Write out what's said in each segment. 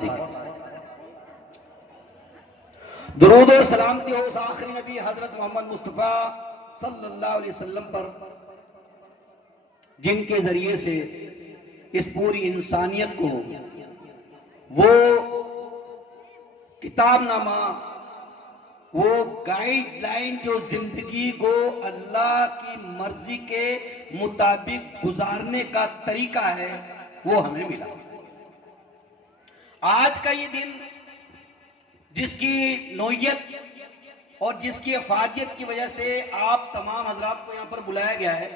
जिक्र। दुरूद और सलामती हो उस आखिरी नबी हजरत मोहम्मद मुस्तफ़ा सल्लल्लाहु अलैहि वसल्लम पर, जिनके जरिए से इस पूरी इंसानियत को वो किताबनामा, वो गाइडलाइन जो जिंदगी को अल्लाह की मर्जी के मुताबिक गुजारने का तरीका है, वो हमें मिला। आज का ये दिन जिसकी नौयत और जिसकी अफादियत की वजह से आप तमाम हजरात को यहां पर बुलाया गया है,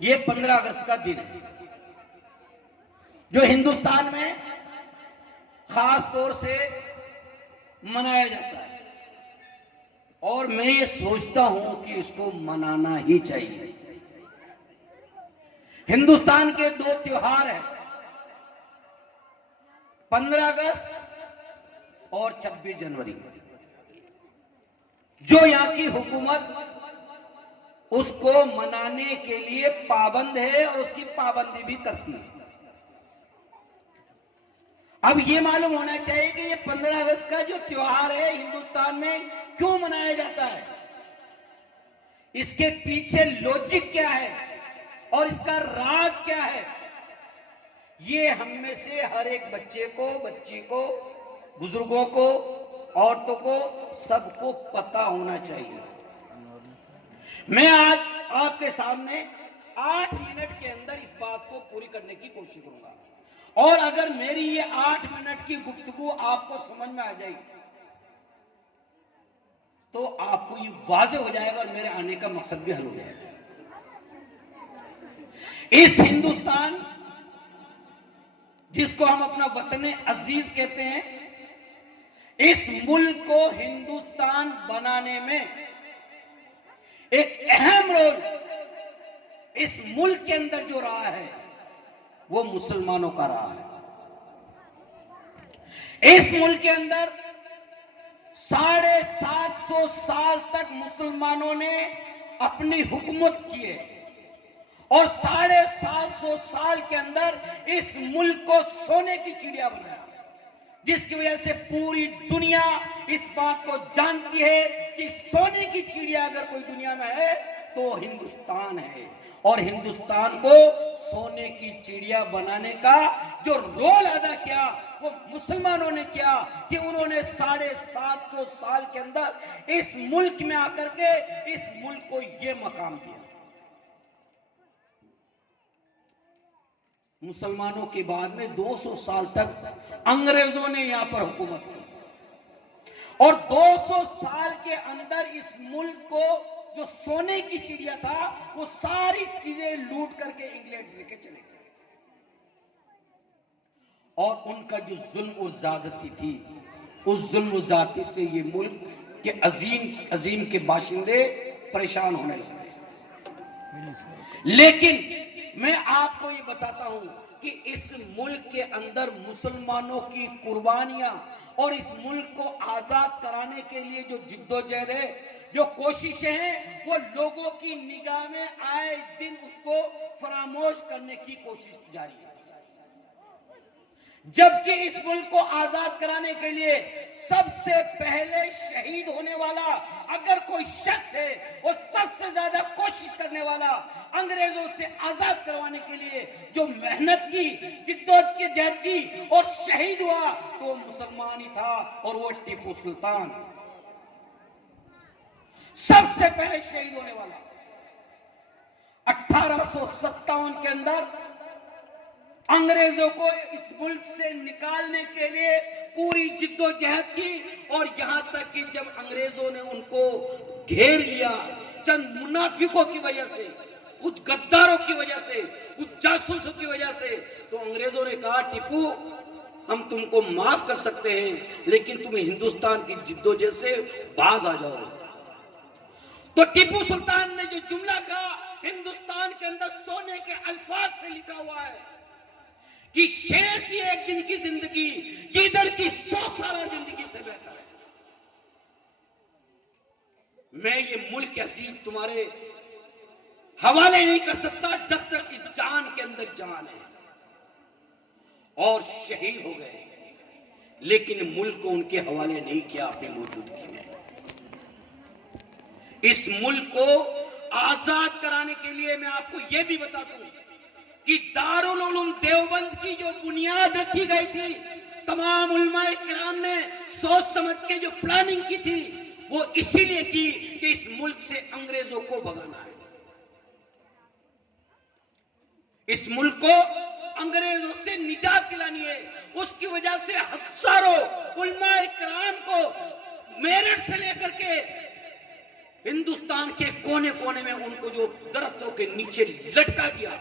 ये 15 अगस्त का दिन है जो हिंदुस्तान में खास तौर से मनाया जाता है। और मैं ये सोचता हूं कि इसको मनाना ही चाहिए। हिंदुस्तान के 2 त्योहार हैं, 15 अगस्त और 26 जनवरी, जो यहां की हुकूमत उसको मनाने के लिए पाबंद है और उसकी पाबंदी भी करती है। अब ये मालूम होना चाहिए कि ये 15 अगस्त का जो त्योहार है हिंदुस्तान में क्यों मनाया जाता है, इसके पीछे लॉजिक क्या है और इसका राज क्या है, ये हम में से हर एक बच्चे को, बच्ची को, बुजुर्गों को, औरतों को, सबको पता होना चाहिए। मैं आज आपके सामने 8 मिनट के अंदर इस बात को पूरी करने की कोशिश करूंगा, और अगर मेरी ये 8 मिनट की गुफ्तगू आपको समझ में आ जाएगी तो आपको ये वाज़ेह हो जाएगा और मेरे आने का मकसद भी हल हो जाएगा। इस हिंदुस्तान जिसको हम अपना वतन अजीज कहते हैं, इस मुल्क को हिंदुस्तान बनाने में एक अहम रोल इस मुल्क के अंदर जो रहा है वो मुसलमानों का रहा है। इस मुल्क के अंदर 750 साल तक मुसलमानों ने अपनी हुकूमत की है और 750 साल के अंदर इस मुल्क को सोने की चिड़िया बनाया, जिसकी वजह से पूरी दुनिया इस बात को जानती है कि सोने की चिड़िया अगर कोई दुनिया में है तो हिंदुस्तान है। और हिंदुस्तान को सोने की चिड़िया बनाने का जो रोल अदा किया वो मुसलमानों ने किया कि उन्होंने 750 साल के अंदर इस मुल्क में आकर के इस मुल्क को ये मकाम दिया। मुसलमानों के बाद में 200 साल तक अंग्रेजों ने यहां पर हुकूमत की और 200 साल के अंदर इस मुल्क को जो सोने की चिड़िया था वो सारी चीजें लूट करके इंग्लैंड लेके चले गए। और उनका जो जुल्म और ज्यादती थी, उस जुल्म और ज्यादती से ये मुल्क के अजीम के बाशिंदे परेशान होने लगे। लेकिन मैं आपको ये बताता हूं कि इस मुल्क के अंदर मुसलमानों की कुर्बानियां और इस मुल्क को आजाद कराने के लिए जो जिद्दोजहद है, जो कोशिशें हैं, वो लोगों की निगाह में आए दिन उसको फरामोश करने की कोशिश जारी है। जबकि इस मुल्क को आजाद कराने के लिए सबसे पहले शहीद होने वाला अगर कोई शख्स है, वो सबसे ज्यादा कोशिश करने वाला, अंग्रेजों से आजाद करवाने के लिए जो मेहनत की, जिद्दोजहद की और शहीद हुआ, तो वो मुसलमान ही था और वो टीपू सुल्तान सबसे पहले शहीद होने वाला। 1857 के अंदर अंग्रेजों को इस मुल्क से निकालने के लिए पूरी जिद्दोजहद की और यहां तक कि जब अंग्रेजों ने उनको घेर लिया, चंद मुनाफिकों की वजह से, कुछ गद्दारों की वजह से, कुछ जासूसों की वजह से, तो अंग्रेजों ने कहा टीपू हम तुमको माफ कर सकते हैं लेकिन तुम्हें हिंदुस्तान की जिद्दोजहद से बाज आ जाओ। तो टीपू सुल्तान ने जो जुमला कहा, हिंदुस्तान के अंदर सोने के अल्फाज से लिखा हुआ है कि शेर की एक दिन की जिंदगी गीदड़ की 100 साल जिंदगी से बेहतर है। मैं ये मुल्क अजीज तुम्हारे हवाले नहीं कर सकता जब तक इस जान के अंदर जान है। और शहीद हो गए लेकिन मुल्क को उनके हवाले नहीं किया अपनी मौजूदगी में। इस मुल्क को आजाद कराने के लिए मैं आपको यह भी बता दूं कि दारुल उलूम देवबंद की जो बुनियाद रखी गई थी, तमाम उलमाए किराम ने सोच समझ के जो प्लानिंग की थी, वो इसीलिए की कि इस मुल्क से अंग्रेजों को भगाना है। इस मुल्क को अंग्रेजों से निजात दिलानी है। उसकी वजह से हजारों उलमाए किराम को मेरठ से लेकर के हिंदुस्तान के कोने कोने में उनको जो दरख्तों के नीचे लटका दिया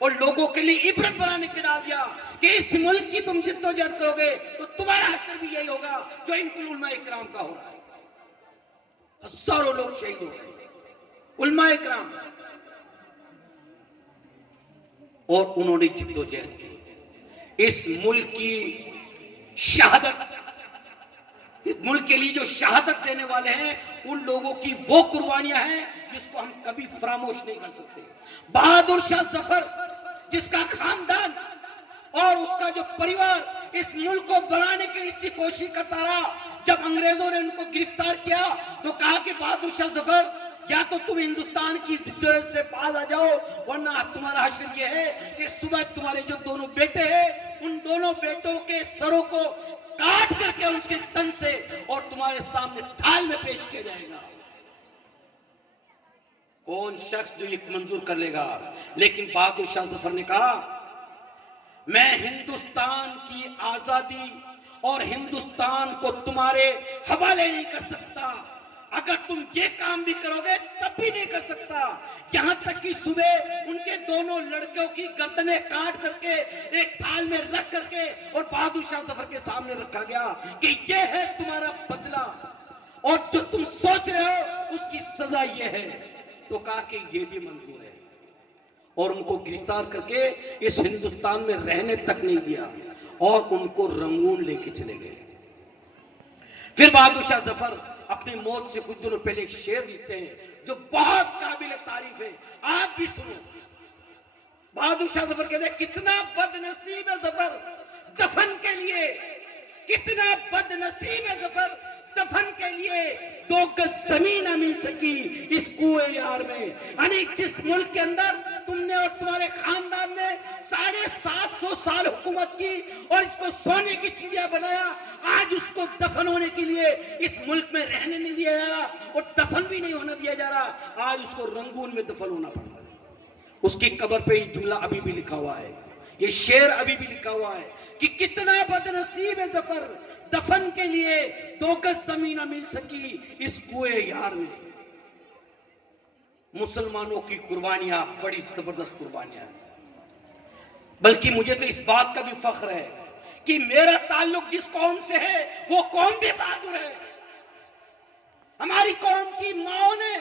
और लोगों के लिए इबरत बनाने के डाल दिया कि इस मुल्क की तुम जिद्दोजहद करोगे तो तुम्हारा असर भी यही होगा जो इन उलमाए किराम का हो रहा है। हजारों लोग शहीद हो गए उलमाए किराम, और उन्होंने जिद्दोजहद की। इस मुल्क की शहादत, इस मुल्क के लिए जो शहादत देने वाले हैं, उन लोगों की वो कुर्बानियां हैं जिसको हम कभी फरामोश नहीं कर सकते। बहादुर शाह जफर, जिसका खानदान और उसका जो परिवार इस मुल्क को बनाने के लिए इतनी कोशिश करता रहा, जब अंग्रेजों ने उनको गिरफ्तार किया तो कहा कि बहादुर शाह जफर, या तो तुम हिंदुस्तान की जिद्दोजहद से पास आ जाओ, वरना तुम्हारा हश्र यह है कि सुबह तुम्हारे जो दोनों बेटे हैं, उन दोनों बेटों के सरों को काट करके उनके तन से और तुम्हारे सामने थाल में पेश किया जाएगा। कौन शख्स जो ये मंजूर कर लेगा? लेकिन बहादुर शाह जफर ने कहा, मैं हिंदुस्तान की आजादी और हिंदुस्तान को तुम्हारे हवाले नहीं कर सकता। अगर तुम ये काम भी करोगे तब भी नहीं कर सकता। यहां तक कि सुबह उनके दोनों लड़कों की गर्दनें काट करके एक थाल में रख करके और बहादुर शाह जफर के सामने रखा गया कि ये है तुम्हारा बदला, और जो तुम सोच रहे हो उसकी सजा ये है। तो कहा कि ये भी मंजूर है, और उनको गिरफ्तार करके इस हिंदुस्तान में रहने तक नहीं दिया और उनको रंगून लेके चले गए। फिर बहादुर शाह जफर अपनी मौत से कुछ दिनों पहले एक शेर लिखते हैं जो बहुत काबिल तारीफ है, आप भी सुनो। बहादुर शाह जफर कहते हैं, कितना बदनसीब है जफर दफन के लिए, कितना बदनसीब है जफर दफन के लिए 2 गज जमीन न मिल सकी इस कुएं यार में। यानी जिस मुल्क के अंदर तुमने और तुम्हारे खानदान ने 750 साल हुकूमत की और इसको सोने की चिड़िया बनाया, आज उसको दफन होने के लिए इस मुल्क में रहने नहीं दिया जा रहा और दफन भी नहीं होने दिया जा रहा। आज उसको रंगून में दफन होना पड़ रहा है। उसकी कब्र पे ये जुमला अभी भी लिखा हुआ है, ये शेर अभी भी लिखा हुआ है कि कितना बदनसीब है जफर दफन के लिए 2 गज जमीन न मिल सकी इस कुएं यार में। मुसलमानों की कुर्बानियां बड़ी जबरदस्त कुर्बानियां हैं, बल्कि मुझे तो इस बात का भी फख्र है कि मेरा ताल्लुक जिस कौम से है वो कौम भी बहादुर है। हमारी कौम की माओ ने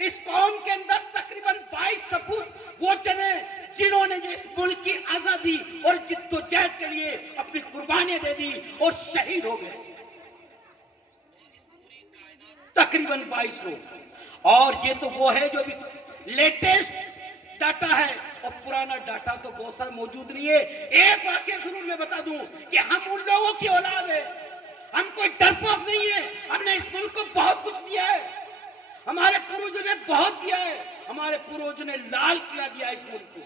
इस कौम के अंदर तकरीबन 22 सपूत वो जने जिन्होंने जो इस मुल्क की आजादी और जिद्दोजहद के लिए अपनी कुर्बानियां दे दी और शहीद हो गए, तकरीबन 22 लोग। और ये तो वो है जो अभी लेटेस्ट डाटा है, और पुराना डाटा तो बहुत सारा मौजूद नहीं है। एक वाक्य जरूर मैं बता दूं कि हम उन लोगों की औलाद है, हम कोई डरपोक नहीं है। हमने इस मुल्क को बहुत कुछ दिया है, हमारे पूर्वजों ने बहुत दिया है। हमारे पूर्वजों ने लाल किला दिया इस मुल्क को,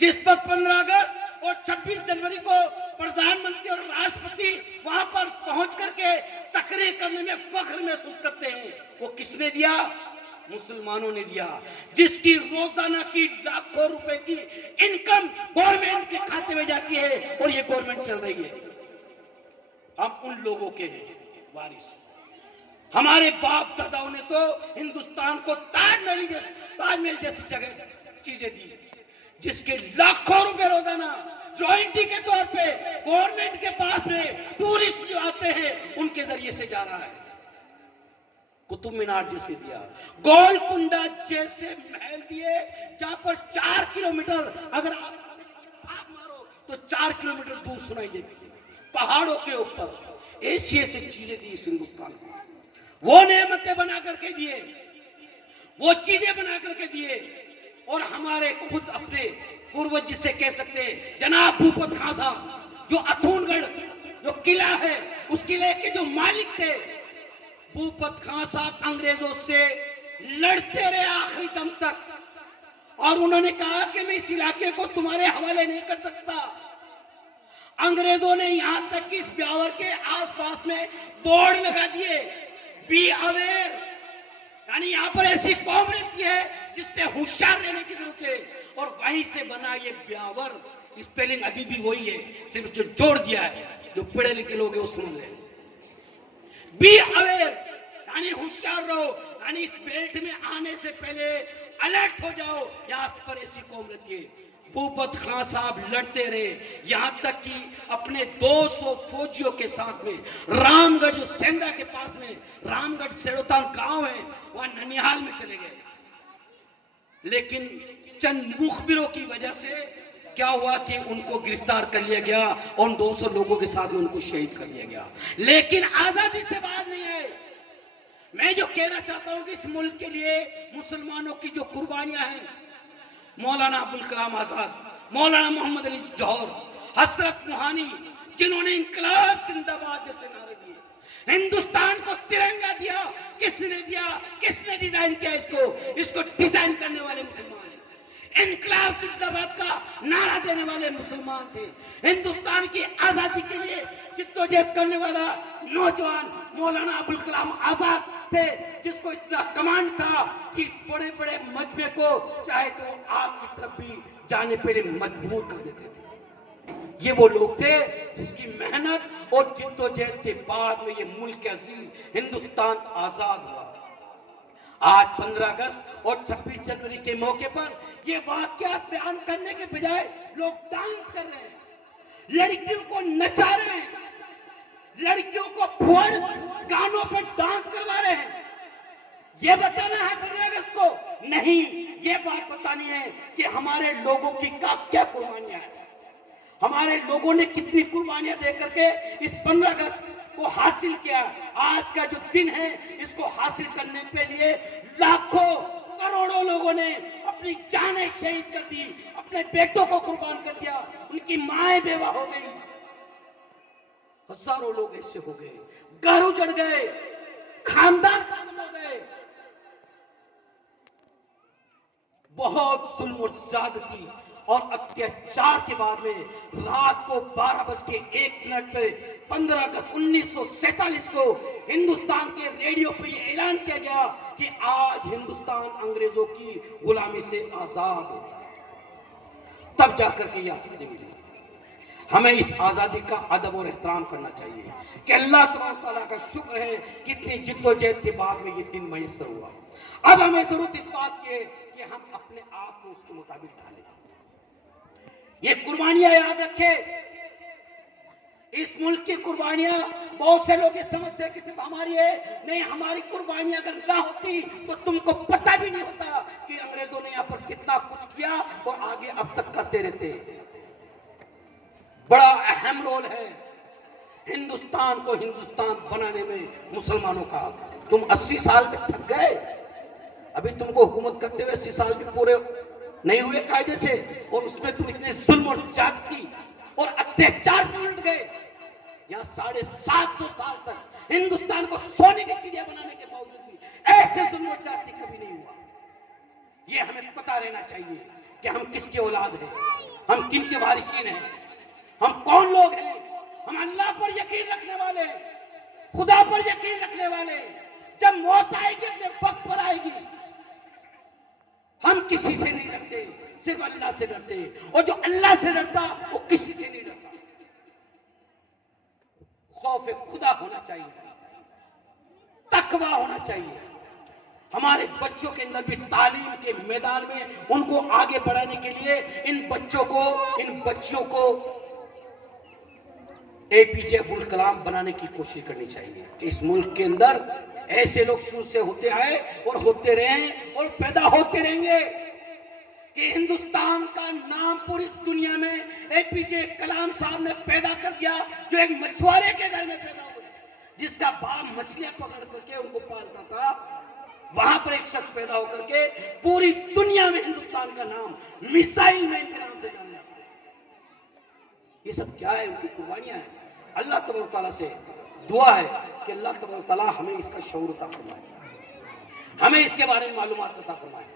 जिस पर 15 अगस्त और 26 जनवरी को प्रधानमंत्री और राष्ट्रपति वहां पर पहुंच करके तकरीर करने में फख्र महसूस करते हैं। वो किसने दिया? मुसलमानों ने दिया, जिसकी रोजाना की लाखों रुपए की इनकम गवर्नमेंट के खाते में जाती है और ये गवर्नमेंट चल रही है। हम उन लोगों के वारिस। हमारे बाप दादाओं ने तो हिंदुस्तान को ताजमहल जैसी जगह चीजें दी, जिसके लाखों रुपए रोजाना रॉयल्टी के तौर पे गवर्नमेंट के पास में टूरिस्ट जो आते हैं उनके जरिए से जा रहा है। कुतुब मीनार जैसे दिया, गोलकुंडा जैसे महल दिए, जहां पर 4 किलोमीटर अगर आप मारो तो 4 किलोमीटर दूर सुनाई देती है, पहाड़ों के ऊपर। ऐसी चीजें दी इस हिंदुस्तान को, वो नेमतें बना करके दिए, वो चीजें बना करके दिए। और हमारे खुद अपने पूर्वज जिसे कह सकते हैं जनाब भूपत खान साहब, जो अथूनगढ़, जो किला है, उस किले के जो मालिक थे भूपत खां साहब अंग्रेजों से लड़ते रहे आखिरी दम तक, और उन्होंने कहा कि मैं इस इलाके को तुम्हारे हवाले नहीं कर सकता। अंग्रेजों ने यहां तक कि इस ब्यावर के आसपास में बोर्ड लगा दिए, बी अवेयर, यानी यहां पर ऐसी कौम रहती है जिससे होशियार रहने की जरूरत है। और वहीं से बना ये ब्यावर, स्पेलिंग अभी भी वही है, सिर्फ जो जोड़ दिया है, जो पढ़े लिखे लोग हैं वो समझ रहे हैं। बी अवेयर यानी होशियार रहो, यानी इस बेल्ट में आने से पहले अलर्ट हो जाओ, यहां पर ऐसी कौम रहती है। भूपत खां साहब लड़ते रहे, यहां तक कि अपने 200 फौजियों के साथ में रामगढ़, जो सेंधा के पास में रामगढ़ सेड़ोतान गांव है, वहां ननिहाल में चले गए। लेकिन चंद मुखबिरों की वजह से क्या हुआ कि उनको गिरफ्तार कर लिया गया और उन 200 लोगों के साथ में उनको शहीद कर लिया गया। लेकिन आजादी से बात नहीं है। मैं जो कहना चाहता हूं कि इस मुल्क के लिए मुसलमानों की जो कुर्बानियां हैं, मौलाना अबुल कलाम आजाद, मौलाना मोहम्मद अली जौहर, हसरत मोहानी, जिन्होंने इंकलाब जिंदाबाद जैसे नारे दिए, हिंदुस्तान को तिरंगा दिया, किसने दिया, किसने डिजाइन किया इसको डिजाइन करने वाले मुसलमान हैं। इंकलाब जिंदाबाद का नारा देने वाले मुसलमान थे। हिंदुस्तान की आजादी के लिए जिद्दोजहद करने वाला नौजवान मौलाना अबुल कलाम आजाद थे, जिसको इतना कमांड था कि बड़े बड़े मजमे को चाहे तो आग की तरफ भी जाने पे मजबूर कर देते थे। ये वो लोग थे जिसकी मेहनत और जिद्दोजहद के बाद में ये मुल्क अजीज हिंदुस्तान आजाद हुआ। आज 15 अगस्त और 26 जनवरी के मौके पर ये वाकयात बयान करने के बजाय लोग डांस कर रहे हैं, लड़कियों को नचा रहे हैं, लड़कियों को फुआड़ गानों पर डांस करवा रहे हैं। ये बताना है 15 अगस्त को नहीं, ये बात बतानी है कि हमारे लोगों की क्या कुर्बानियां हैं, हमारे लोगों ने कितनी कुर्बानियां दे करके इस 15 अगस्त को हासिल किया। आज का जो दिन है, इसको हासिल करने के लिए लाखों करोड़ों लोगों ने अपनी जानें शहीद कर दी, अपने बेटों को कुर्बान कर दिया, उनकी माएं बेवा हो गई, हजारों लोग ऐसे हो गए, घर उजड़ गए, खानदान खत्म हो गए। बहुत जुल्म और ज्यादती और अत्याचार के बाद में रात को 12:01 पे 15 अगस्त 1947 को हिंदुस्तान के रेडियो पे ये ऐलान किया गया कि आज हिंदुस्तान अंग्रेजों की गुलामी से आजाद होता है। तब जाकर के ये आजादी मिली। हमें इस आजादी का अदब और एहतराम करना चाहिए कि अल्लाह तआला का शुक्र है कि इतनी जिद्दोजहद के बाद में ये दिन मैसर हुआ। अब हमें जरूरत इस बात की है कि हम अपने आप को उसके मुताबिक ढालें। ये कुर्बानियां याद रखे, इस मुल्क की कुर्बानियां बहुत से लोग ये समझते हैं कि सिर्फ हमारी है, नहीं, हमारी कुर्बानियां अगर ना होती तो तुमको पता भी नहीं होता कि अंग्रेजों ने यहां पर कितना कुछ किया और आगे अब तक करते रहते। बड़ा अहम रोल है हिंदुस्तान को हिंदुस्तान बनाने में मुसलमानों का। तुम 80 साल में थक गए, अभी तुमको हुकूमत करते हुए 80 साल भी पूरे नहीं हुए कायदे से, और उसमें तुम इतने जुल्म और ज्यादती और अत्याचार में उलट गए। यहाँ 750 साल तक हिंदुस्तान को सोने की चिड़िया बनाने के बावजूद भी ऐसे जुल्म और ज्यादती कभी नहीं हुआ। ये हमें पता रहना चाहिए कि हम किसके औलाद हैं, हम किन के वारिसीन हैं, हम कौन लोग हैं। हम अल्लाह पर यकीन रखने वाले, खुदा पर यकीन रखने वाले। जब मौत आएगी अपने वक्त पर आएगी। हम किसी से नहीं डरते, सिर्फ अल्लाह से डरते, और जो अल्लाह से डरता वो किसी से नहीं डरता। खौफ खुदा होना चाहिए, तकवा होना चाहिए। हमारे बच्चों के अंदर भी तालीम के मैदान में उनको आगे बढ़ाने के लिए इन बच्चों को एपीजे अब्दुल कलाम बनाने की कोशिश करनी चाहिए कि इस मुल्क के अंदर ऐसे लोग शुरू से होते आए और होते रहे और पैदा होते रहेंगे कि हिंदुस्तान का नाम पूरी दुनिया में एपीजे कलाम साहब ने पैदा कर दिया, जो एक मछुआरे के घर में पैदा हुए, जिसका बाप मछलियां पकड़ करके उनको पालता था। वहां पर एक शख्स पैदा होकर के पूरी दुनिया में हिंदुस्तान का नाम मिसाइल मैन के नाम से जाना जाता है। ये सब क्या है? उनकी कुर्बानियां हैं। अल्लाह तबारक तआला से दुआ है कि अल्लाह तबारक तआला हमें इसका शऊर अता फरमाए, हमें इसके बारे में मालूमात अता फरमाए,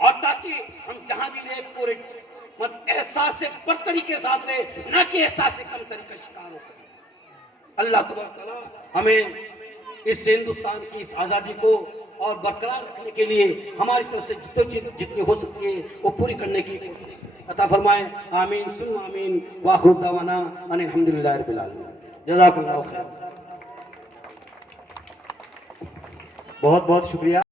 और ताकि हम जहां भी रहे पूरे एहसास से बरतरी के साथ रहे, न कि एहसास से कमतरी का शिकार हो। अल्लाह तबारक तआला हमें इस हिंदुस्तान की इस आज़ादी को और बरकरार रखने के लिए हमारी तरफ से जितनी हो सकती है वो पूरी करने की कोशिश अता फरमाए। आमीन सुम्मा आमीन। वाखिर दावाना अनिल हम्दुलिल्लाहि रब्बिल आलमीन। जज़ाकल्लाहु खैर। बहुत बहुत शुक्रिया।